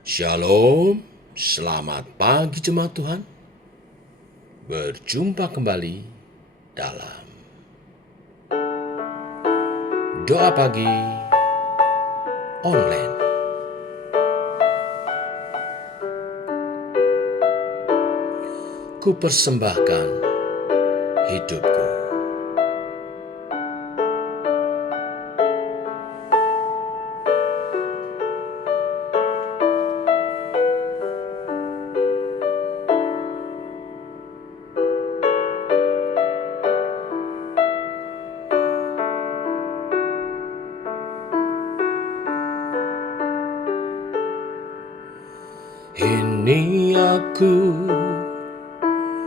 Shalom, selamat pagi jemaat Tuhan. Berjumpa kembali dalam doa pagi online. Ku persembahkan hidupku. Ini aku,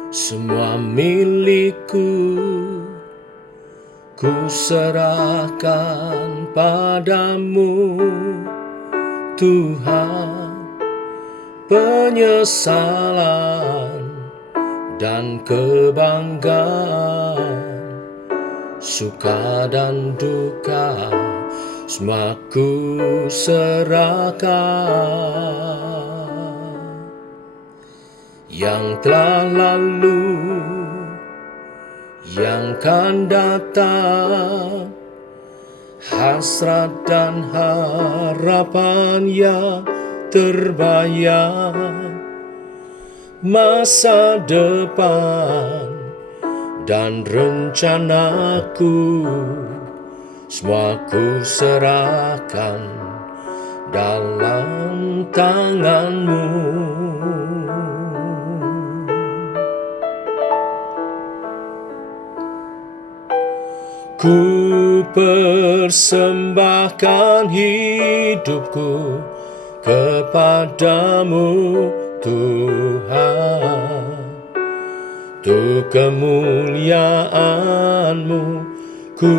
semua milikku, ku serahkan padamu, Tuhan. Penyesalan dan kebanggaan, suka dan duka, semua ku serahkan. Yang telah lalu, yang akan datang, hasrat dan harapan yang terbayang, masa depan dan rencanaku, semua ku serahkan dalam tanganmu. Ku persembahkan hidupku kepadamu, Tuhan. Untuk kemuliaan-Mu, ku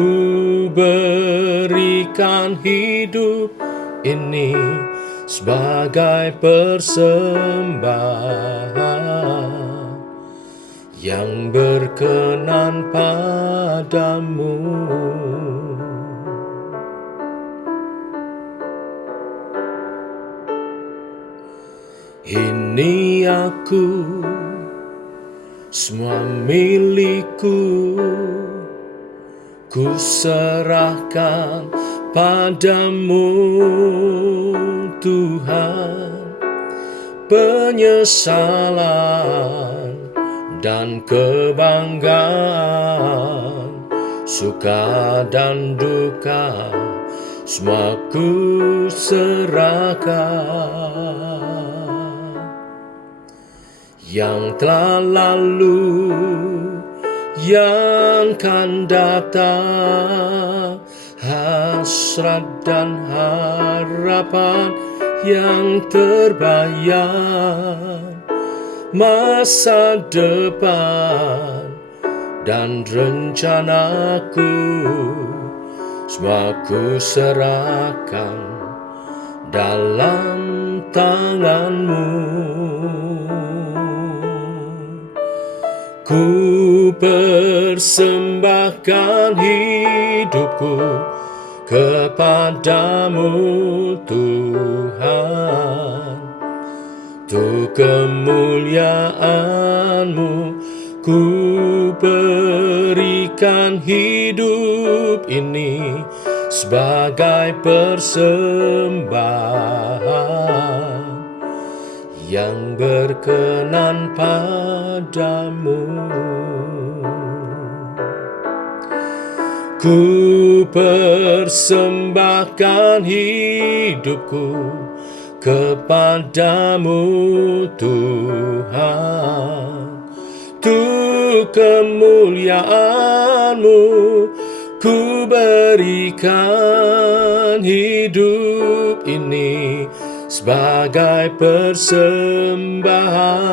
berikan hidup ini sebagai persembahan yang berkenan padamu. Ini aku, semua milikku, ku serahkan padamu, Tuhan. Penyesalan dan kebanggaan, suka dan duka, semua ku serahkan. Yang telah lalu, yang akan datang, hasrat dan harapan yang terbayang, masa depan dan rencanaku, semua ku serahkan dalam tanganmu. Ku persembahkan hidupku kepadamu, Tuhan. Untuk kemuliaan-Mu, ku berikan hidup ini sebagai persembahan yang berkenan padamu. Ku persembahkan hidupku kepadamu, Tuhan. Untuk kemuliaan-Mu, ku berikan hidup ini sebagai persembahan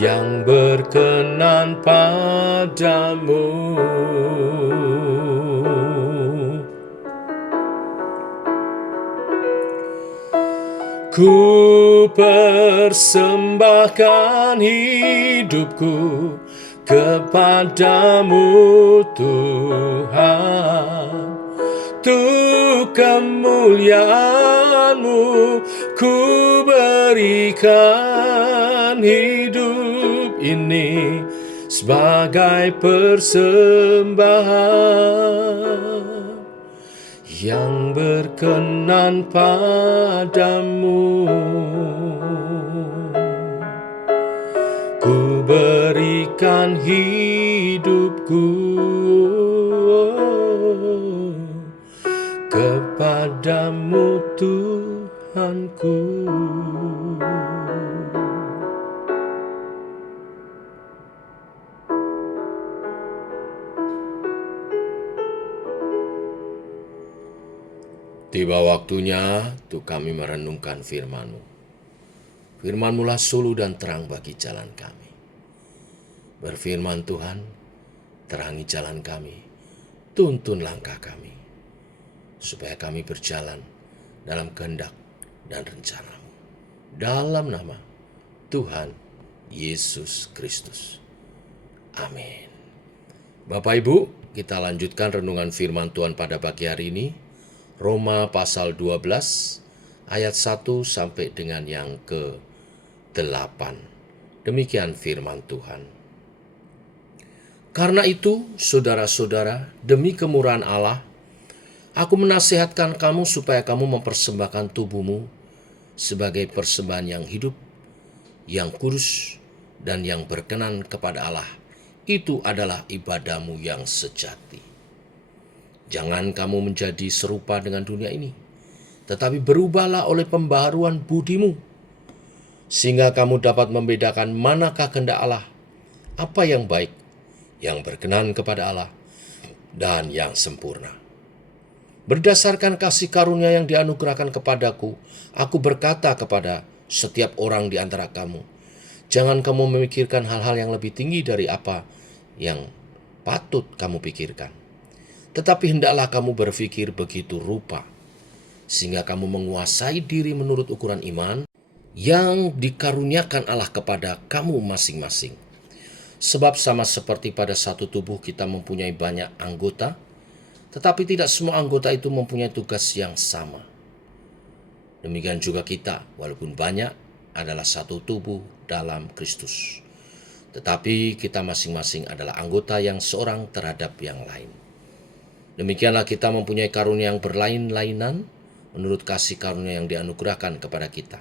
yang berkenan padamu. Ku persembahkan hidupku kepadamu, Tuhan. Untuk kemuliaan firman-Mu, ku berikan hidup ini sebagai persembahan yang berkenan padamu. Ku berikan hidupku kepadamu, Tuhanku. Tiba waktunya untuk kami merenungkan firman-Mu. Firman-Mu lah suluh dan terang bagi jalan kami. Berfirman Tuhan, terangi jalan kami, tuntun langkah kami, supaya kami berjalan dalam kehendak dan rencana-Mu. Dalam nama Tuhan Yesus Kristus. Amin. Bapak Ibu, kita lanjutkan renungan firman Tuhan pada pagi hari ini. Roma pasal 12 ayat 1 sampai dengan yang ke-8. Demikian firman Tuhan. Karena itu, saudara-saudara, demi kemurahan Allah, aku menasihatkan kamu supaya kamu mempersembahkan tubuhmu sebagai persembahan yang hidup, yang kudus, dan yang berkenan kepada Allah. Itu adalah ibadahmu yang sejati. Jangan kamu menjadi serupa dengan dunia ini, tetapi berubahlah oleh pembaharuan budimu, sehingga kamu dapat membedakan manakah kehendak Allah, apa yang baik, yang berkenan kepada Allah, dan yang sempurna. Berdasarkan kasih karunia yang dianugerahkan kepadaku, aku berkata kepada setiap orang di antara kamu, jangan kamu memikirkan hal-hal yang lebih tinggi dari apa yang patut kamu pikirkan. Tetapi hendaklah kamu berpikir begitu rupa, sehingga kamu menguasai diri menurut ukuran iman yang dikaruniakan Allah kepada kamu masing-masing. Sebab sama seperti pada satu tubuh kita mempunyai banyak anggota, tetapi tidak semua anggota itu mempunyai tugas yang sama. Demikian juga kita, walaupun banyak, adalah satu tubuh dalam Kristus. Tetapi kita masing-masing adalah anggota yang seorang terhadap yang lain. Demikianlah kita mempunyai karunia yang berlain-lainan menurut kasih karunia yang dianugerahkan kepada kita.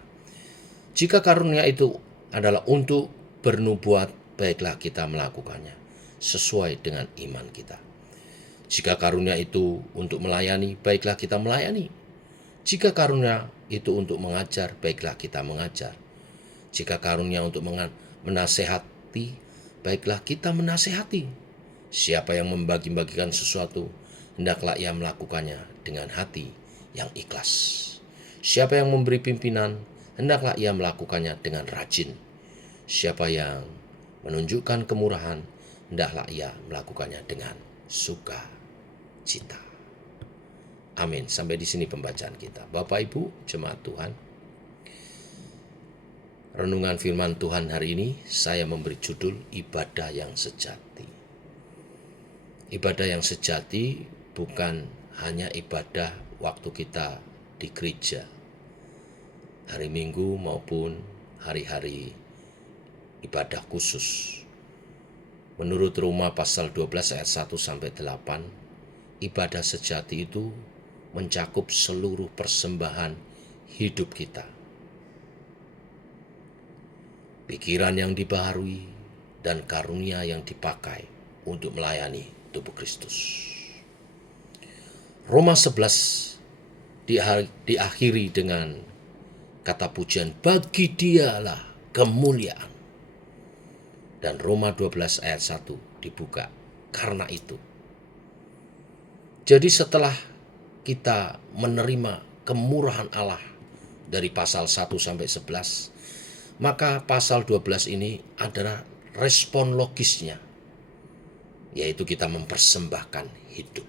Jika karunia itu adalah untuk bernubuat, baiklah kita melakukannya sesuai dengan iman kita. Jika karunia itu untuk melayani, baiklah kita melayani. Jika karunia itu untuk mengajar, baiklah kita mengajar. Jika karunia untuk menasehati, baiklah kita menasehati. Siapa yang membagi-bagikan sesuatu, hendaklah ia melakukannya dengan hati yang ikhlas. Siapa yang memberi pimpinan, hendaklah ia melakukannya dengan rajin. Siapa yang menunjukkan kemurahan, hendaklah ia melakukannya dengan sukacita. Amin. Sampai di sini pembacaan kita. Bapak Ibu, jemaat Tuhan, renungan firman Tuhan hari ini saya memberi judul ibadah yang sejati. Ibadah yang sejati bukan hanya ibadah waktu kita di gereja, hari Minggu maupun hari-hari ibadah khusus. Menurut Roma pasal 12 ayat 1 sampai 8, ibadah sejati itu mencakup seluruh persembahan hidup kita. Pikiran yang dibaharui dan karunia yang dipakai untuk melayani tubuh Kristus. Roma 11 diakhiri dengan kata pujian, bagi Dialah kemuliaan. Dan Roma 12 ayat 1 dibuka, karena itu. Jadi setelah kita menerima kemurahan Allah dari pasal 1 sampai 11, maka pasal 12 ini adalah respon logisnya, yaitu kita mempersembahkan hidup.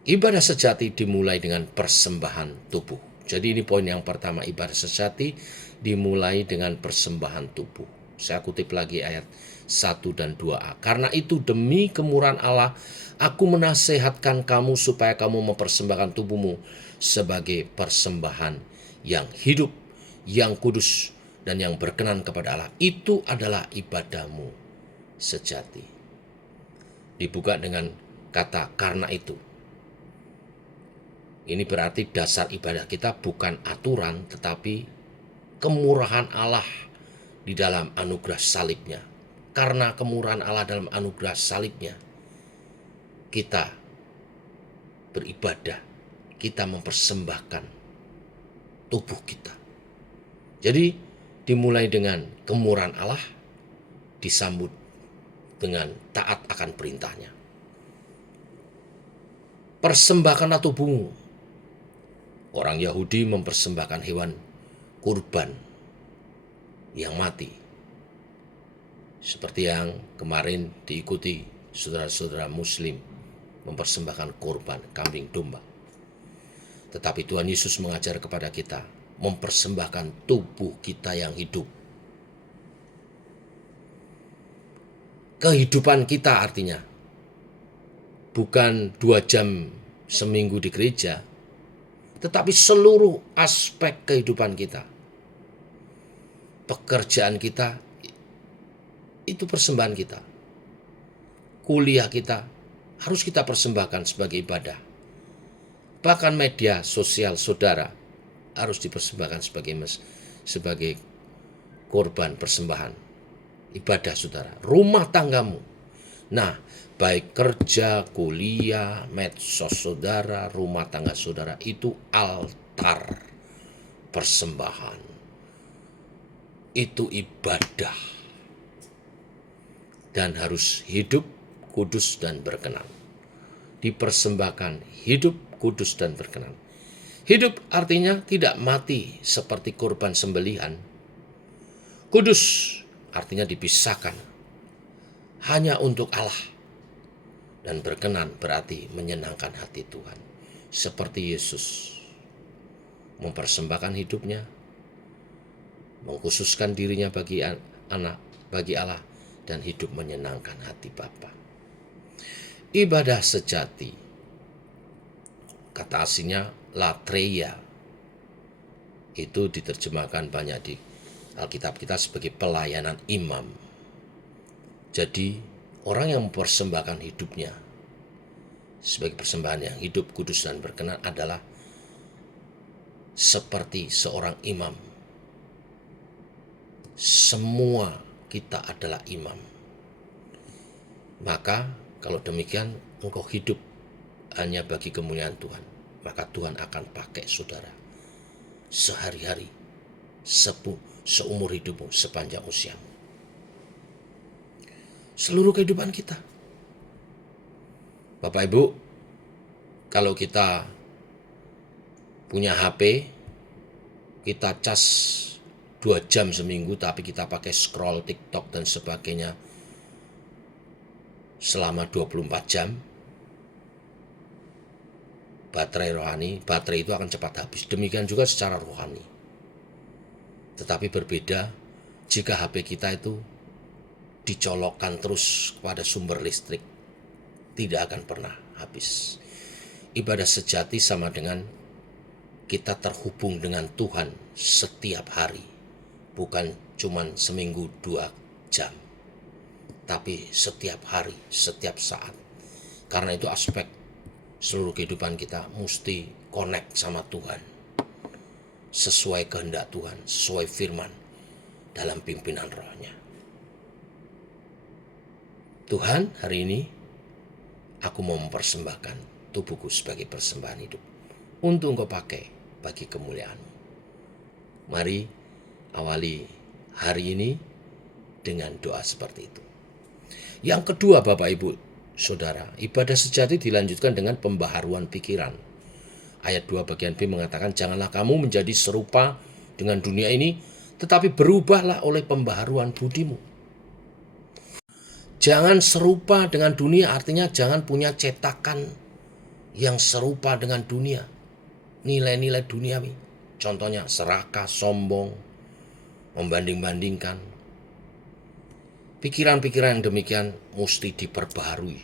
Ibadah sejati dimulai dengan persembahan tubuh. Jadi ini poin yang pertama, ibadah sejati dimulai dengan persembahan tubuh. Saya kutip lagi ayat 1 dan 2a. Karena itu demi kemurahan Allah, aku menasehatkan kamu supaya kamu mempersembahkan tubuhmu sebagai persembahan yang hidup, yang kudus, dan yang berkenan kepada Allah. Itu adalah ibadahmu sejati. Dibuka dengan kata karena itu. Ini berarti dasar ibadah kita bukan aturan, tetapi kemurahan Allah di dalam anugerah salibnya. Karena kemurahan Allah dalam anugerah salibnya, kita beribadah, kita mempersembahkan tubuh kita. Jadi dimulai dengan kemurahan Allah, disambut dengan taat akan perintahnya. Persembahkanlah tubuhmu. Orang Yahudi mempersembahkan hewan kurban yang mati. Seperti yang kemarin diikuti saudara-saudara muslim mempersembahkan korban kambing domba. Tetapi Tuhan Yesus mengajar kepada kita mempersembahkan tubuh kita yang hidup. Kehidupan kita artinya bukan 2 jam seminggu di gereja, tetapi seluruh aspek kehidupan kita. Pekerjaan kita itu persembahan kita. Kuliah kita harus kita persembahkan sebagai ibadah. Bahkan media sosial saudara harus dipersembahkan sebagai korban persembahan ibadah saudara. Rumah tanggamu. Nah, baik kerja, kuliah, medsos saudara, rumah tangga saudara itu altar persembahan. Itu ibadah. Dan harus hidup, kudus, dan berkenan. Dipersembahkan hidup, kudus, dan berkenan. Hidup artinya tidak mati seperti korban sembelihan. Kudus artinya dipisahkan hanya untuk Allah. Dan berkenan berarti menyenangkan hati Tuhan. Seperti Yesus mempersembahkan hidupnya, mengkhususkan dirinya bagi Allah, dan hidup menyenangkan hati Bapa. Ibadah sejati, kata aslinya latreia, itu diterjemahkan banyak di Alkitab kita sebagai pelayanan imam. Jadi orang yang mempersembahkan hidupnya sebagai persembahan yang hidup, kudus, dan berkenan adalah seperti seorang imam. Semua kita adalah imam. Maka kalau demikian engkau hidup hanya bagi kemuliaan Tuhan, maka Tuhan akan pakai saudara sehari-hari, seumur hidupmu, sepanjang usiamu. Seluruh kehidupan kita. Bapak Ibu, kalau kita punya HP, kita cas 2 jam seminggu, tapi kita pakai scroll TikTok dan sebagainya selama 24 jam, baterai itu akan cepat habis. Demikian juga secara rohani. Tetapi berbeda jika HP kita itu dicolokkan terus kepada sumber listrik, tidak akan pernah habis. Ibadah sejati sama dengan kita terhubung dengan Tuhan setiap hari. Bukan cuma seminggu 2 jam, tapi setiap hari, setiap saat. Karena itu aspek seluruh kehidupan kita mesti connect sama Tuhan. Sesuai kehendak Tuhan, sesuai firman dalam pimpinan rohnya. Tuhan, hari ini aku mau mempersembahkan tubuhku sebagai persembahan hidup untuk Engkau pakai bagi kemuliaan-Mu. Mari awali hari ini dengan doa seperti itu. Yang kedua, Bapak Ibu Saudara, ibadah sejati dilanjutkan dengan pembaharuan pikiran. Ayat 2 bagian B mengatakan, janganlah kamu menjadi serupa dengan dunia ini, tetapi berubahlah oleh pembaharuan budimu. Jangan serupa dengan dunia, artinya jangan punya cetakan yang serupa dengan dunia. Nilai-nilai duniawi. Contohnya serakah, sombong, membanding-bandingkan, Pikiran-pikiran yang demikian mesti diperbaharui,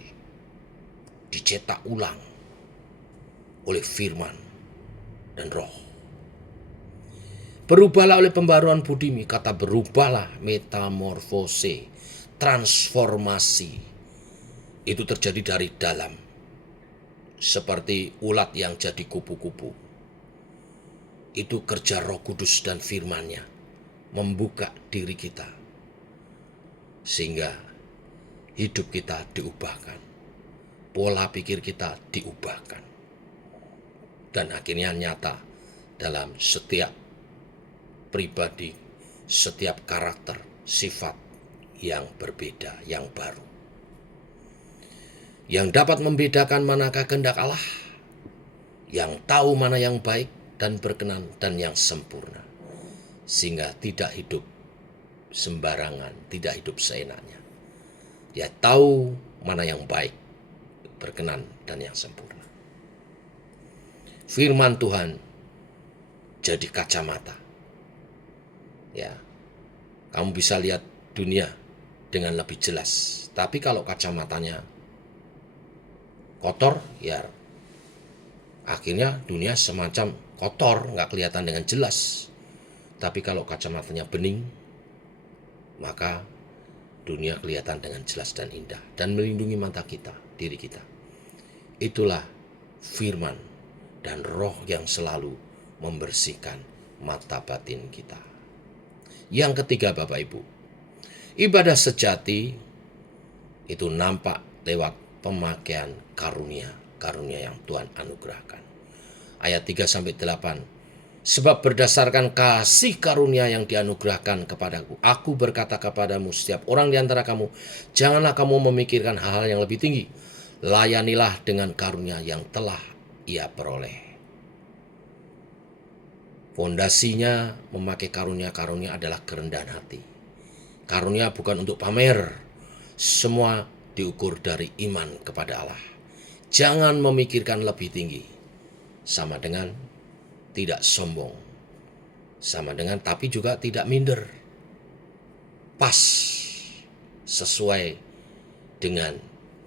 dicetak ulang oleh firman dan roh. Berubahlah oleh pembaruan budimu, kata berubahlah, metamorfose, transformasi. Itu terjadi dari dalam, seperti ulat yang jadi kupu-kupu. Itu kerja Roh Kudus dan firman-Nya membuka diri kita, sehingga hidup kita diubahkan, pola pikir kita diubahkan, dan akhirnya nyata dalam setiap pribadi, setiap karakter, sifat yang berbeda, yang baru. Yang dapat membedakan manakah kehendak Allah, yang tahu mana yang baik dan berkenan dan yang sempurna, sehingga tidak hidup sembarangan, tidak hidup seenaknya. Dia tahu mana yang baik, berkenan dan yang sempurna. Firman Tuhan jadi kacamata. Ya, kamu bisa lihat dunia dengan lebih jelas. Tapi kalau kacamatanya kotor, ya akhirnya dunia semacam kotor, nggak kelihatan dengan jelas. Tapi kalau kacamatanya bening, maka dunia kelihatan dengan jelas dan indah dan melindungi mata kita, diri kita. Itulah firman dan roh yang selalu membersihkan mata batin kita. Yang ketiga, Bapak Ibu, ibadah sejati itu nampak lewat pemakaian karunia yang Tuhan anugerahkan. Ayat 3-8, sebab berdasarkan kasih karunia yang dianugerahkan kepadaku, aku berkata kepadamu, setiap orang di antara kamu, janganlah kamu memikirkan hal-hal yang lebih tinggi, layanilah dengan karunia yang telah ia peroleh. Fondasinya memakai karunia-karunia adalah kerendahan hati. Karunia bukan untuk pamer. Semua diukur dari iman kepada Allah. Jangan memikirkan lebih tinggi. Sama dengan tidak sombong. Sama dengan tapi juga tidak minder. Pas. Sesuai dengan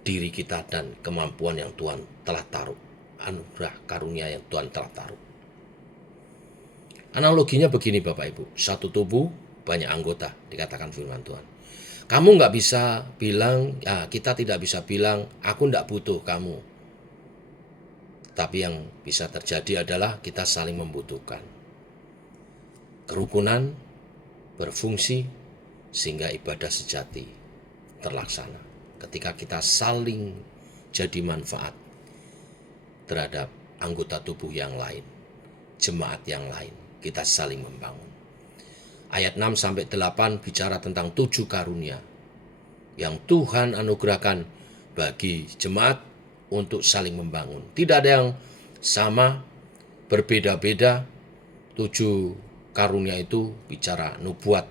diri kita dan kemampuan yang Tuhan telah taruh. Anugerah karunia yang Tuhan telah taruh. Analoginya begini Bapak Ibu, satu tubuh banyak anggota, dikatakan firman Tuhan. Kamu nggak bisa bilang, kita tidak bisa bilang, aku nggak butuh kamu. Tapi yang bisa terjadi adalah kita saling membutuhkan. Kerukunan berfungsi sehingga ibadah sejati terlaksana. Ketika kita saling jadi manfaat terhadap anggota tubuh yang lain, jemaat yang lain. Kita saling membangun. Ayat 6-8 bicara tentang 7 karunia yang Tuhan anugerahkan bagi jemaat untuk saling membangun. Tidak ada yang sama, berbeda-beda. 7 karunia itu bicara nubuat.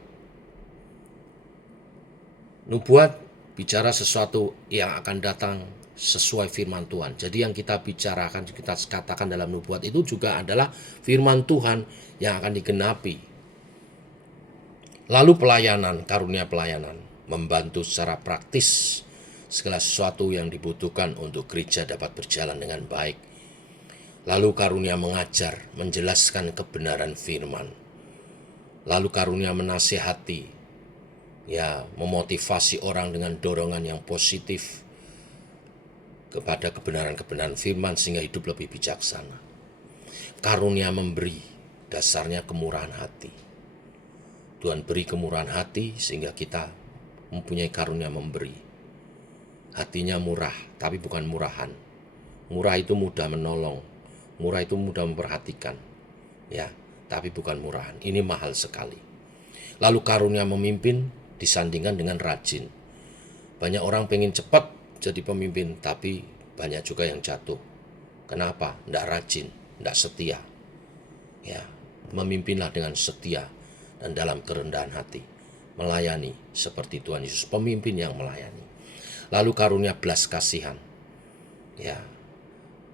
Nubuat bicara sesuatu yang akan datang sesuai firman Tuhan. Jadi yang kita bicarakan, kita katakan dalam nubuat itu juga adalah firman Tuhan yang akan digenapi. Lalu pelayanan, karunia pelayanan, membantu secara praktis segala sesuatu yang dibutuhkan untuk gereja dapat berjalan dengan baik. Lalu karunia mengajar, menjelaskan kebenaran firman. Lalu karunia menasihati, memotivasi orang dengan dorongan yang positif kepada kebenaran-kebenaran firman sehingga hidup lebih bijaksana. Karunia memberi, dasarnya kemurahan hati. Tuhan beri kemurahan hati sehingga kita mempunyai karunia memberi. Hatinya murah, tapi bukan murahan. Murah itu mudah menolong, murah itu mudah memperhatikan, tapi bukan murahan. Ini mahal sekali. Lalu karunia memimpin disandingkan dengan rajin. Banyak orang pengen cepat jadi pemimpin, tapi banyak juga yang jatuh. Kenapa? Tidak rajin, tidak setia. Memimpinlah dengan setia dan dalam kerendahan hati. Melayani seperti Tuhan Yesus, pemimpin yang melayani. Lalu karunia belas kasihan.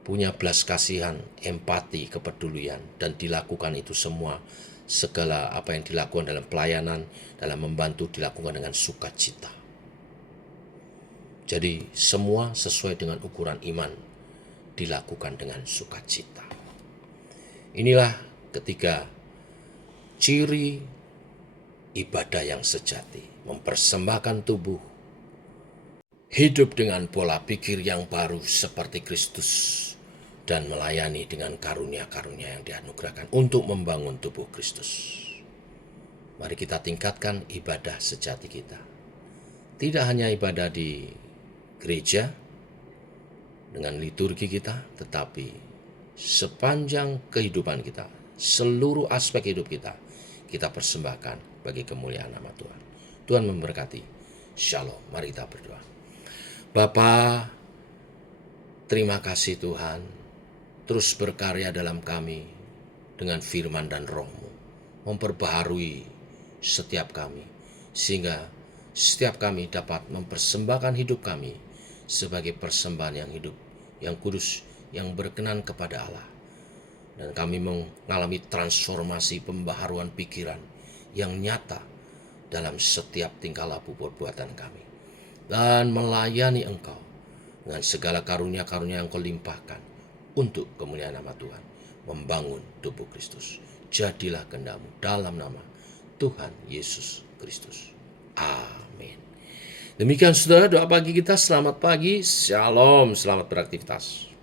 Punya belas kasihan, empati, kepedulian, dan dilakukan itu semua. Segala apa yang dilakukan dalam pelayanan, dalam membantu dilakukan dengan sukacita. Jadi semua sesuai dengan ukuran iman dilakukan dengan sukacita. Inilah ketiga ciri ibadah yang sejati, mempersembahkan tubuh, hidup dengan pola pikir yang baru seperti Kristus, dan melayani dengan karunia-karunia yang dianugerahkan untuk membangun tubuh Kristus. Mari kita tingkatkan ibadah sejati kita. Tidak hanya ibadah di gereja dengan liturgi kita, tetapi sepanjang kehidupan kita, seluruh aspek hidup kita, kita persembahkan bagi kemuliaan nama Tuhan. Tuhan memberkati. Shalom. Mari kita berdoa. Bapa, terima kasih Tuhan, terus berkarya dalam kami dengan firman dan roh-Mu, memperbaharui setiap kami, sehingga setiap kami dapat mempersembahkan hidup kami sebagai persembahan yang hidup, yang kudus, yang berkenan kepada Allah. Dan kami mengalami transformasi pembaharuan pikiran yang nyata dalam setiap tingkah laku perbuatan kami. Dan melayani Engkau dengan segala karunia-karunia yang Kau limpahkan untuk kemuliaan nama Tuhan, membangun tubuh Kristus. Jadilah kehendak-Mu dalam nama Tuhan Yesus Kristus. Amin. Demikian saudara, doa pagi kita. Selamat pagi, shalom, selamat beraktivitas.